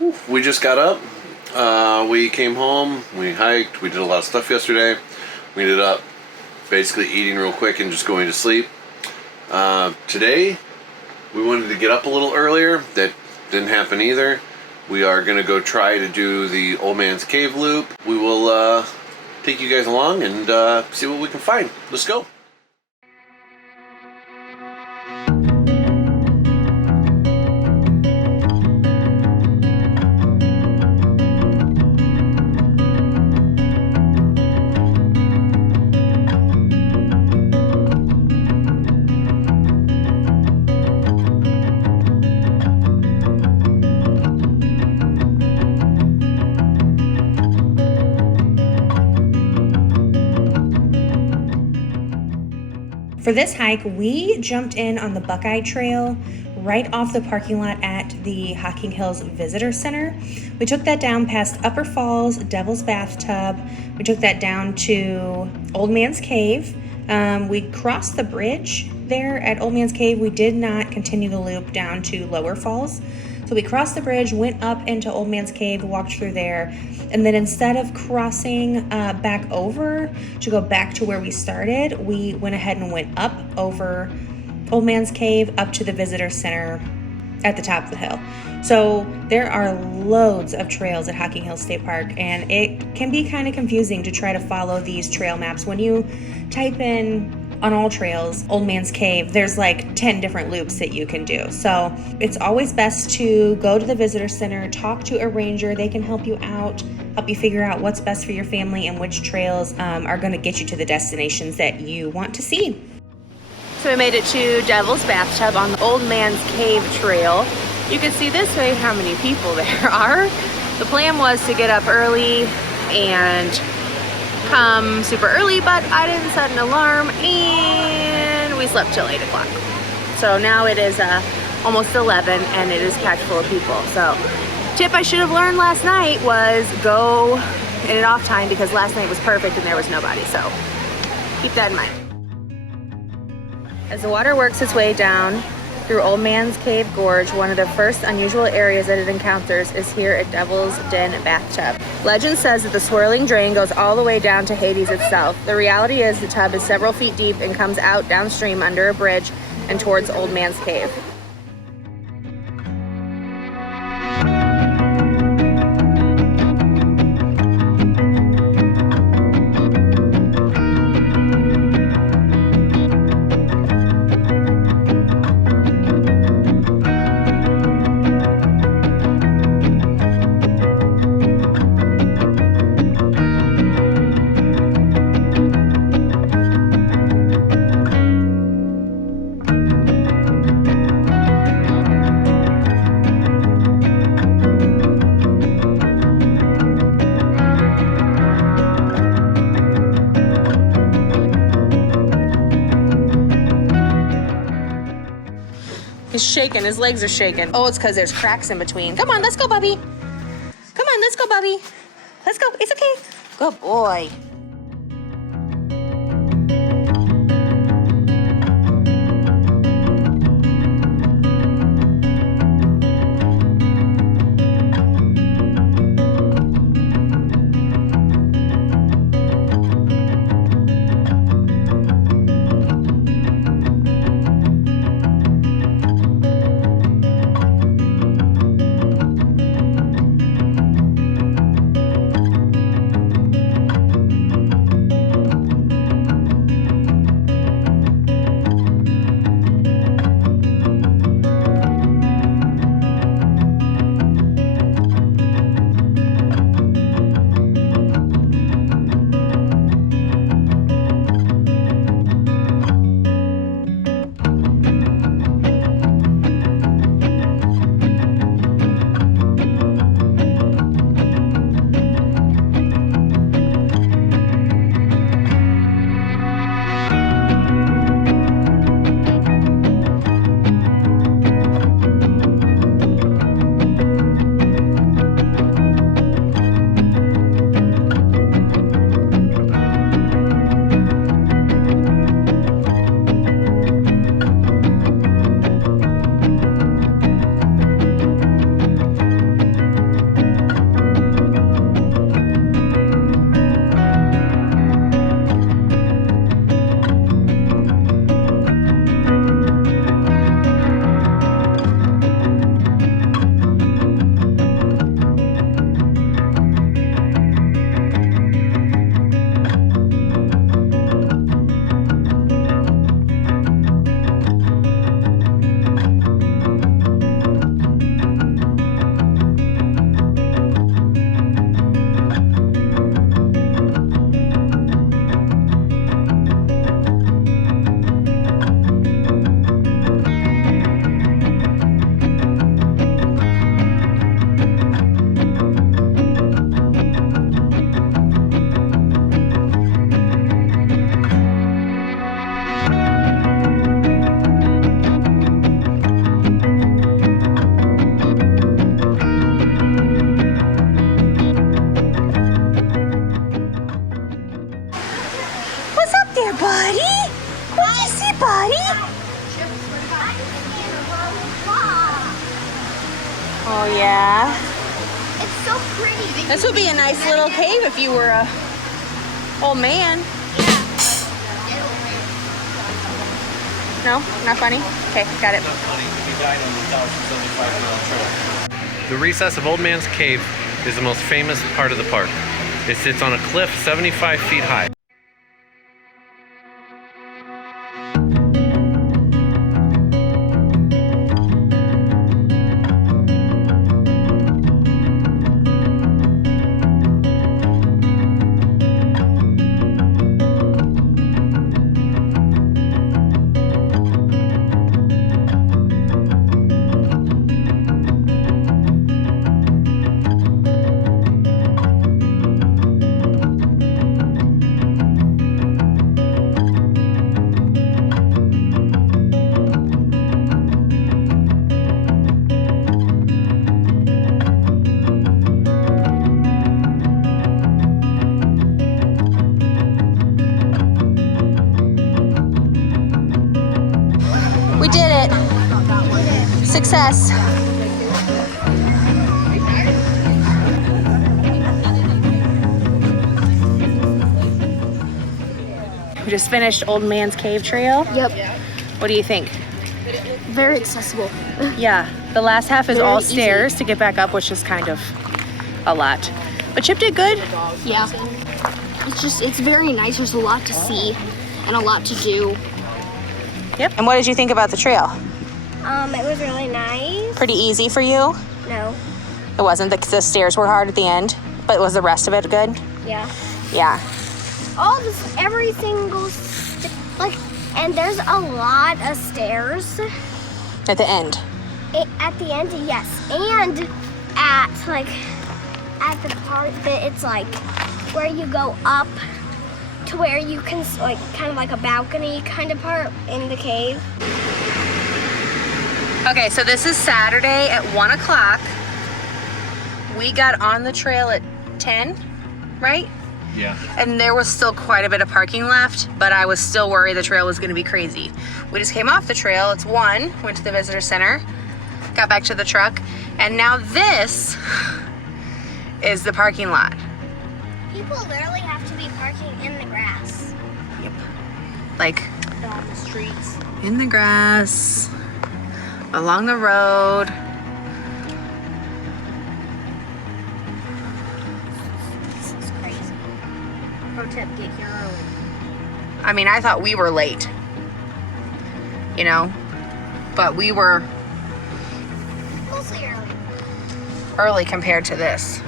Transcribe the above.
We just got up. We came home. We hiked. We did a lot of stuff yesterday. We ended up basically eating real quick and just going to sleep. Today, we wanted to get up a little earlier. That didn't happen either. We are going to go try to do the Old Man's Cave loop. We will take you guys along and see what we can find. Let's go. For this hike, we jumped in on the Buckeye Trail right off the parking lot at the Hocking Hills Visitor Center. We took that down past Upper Falls, Devil's Bathtub. We took that down to Old Man's Cave. We crossed the bridge there at Old Man's Cave. We did not continue the loop down to Lower Falls. So we crossed the bridge, went up into Old Man's Cave, walked through there, and then instead of crossing back over to go back to where we started, we went ahead and went up over Old Man's Cave up to the Visitor Center at the top of the hill. So there are loads of trails at Hocking Hills State Park, and it can be kind of confusing to try to follow these trail maps. When you type in on all trails, Old Man's Cave, there's like 10 different loops that you can do. So it's always best to go to the visitor center, talk to a ranger. They can help you out, help you figure out what's best for your family and which trails are going to get you to the destinations that you want to see. So we made it to Devil's Bathtub on the Old Man's Cave Trail. You can see this way how many people there are. The plan was to get up early and come super early, but I didn't set an alarm and we slept till 8 o'clock. So now it is almost 11 and it is packed full of people. So tip I should have learned last night was go in an off time, because last night was perfect and there was nobody. So keep that in mind. As the water works its way down through Old Man's Cave Gorge, one of the first unusual areas that it encounters is here at Devil's Den Bathtub. Legend says that the swirling drain goes all the way down to Hades itself. The reality is the tub is several feet deep and comes out downstream under a bridge and towards Old Man's Cave. He's shaking, his legs are shaking. Oh, it's because there's cracks in between. Come on, let's go, Bubby. Come on, let's go, Bubby. Let's go, it's okay. Good boy. Oh yeah. It's so pretty. This would be a nice little cave if you were a old man. No? Not funny? Okay, got it. The recess of Old Man's Cave is the most famous part of the park. It sits on a cliff 75 feet high. We did it. Success. We just finished Old Man's Cave Trail. Yep. What do you think? Very accessible. Yeah, the last half is Very all easy. stairs to get back up, which is kind of a lot. But Chip did good. Yeah. It's very nice. There's a lot to see and a lot to do. Yep. And what did you think about the trail? It was really nice. Pretty easy for you? No. It wasn't. The stairs were hard at the end, but was the rest of it good? Yeah. Yeah. All this, every single, and there's a lot of stairs. At the end. At the end, yes. And at the part that it's where you go up to where you can, kind of like a balcony kind of part in the cave. Okay, so this is Saturday at 1 o'clock. We got on the trail at 10, right? Yeah. And there was still quite a bit of parking left, but I was still worried the trail was gonna be crazy. We just came off the trail, it's 1, went to the visitor center, got back to the truck, and now this is the parking lot. People literally have to be parking in the grass. Yep. Like, On the streets. in the grass, along the road. This is crazy. Pro tip, get here early. I mean, I thought we were late, you know, but we were Mostly early. early compared to this.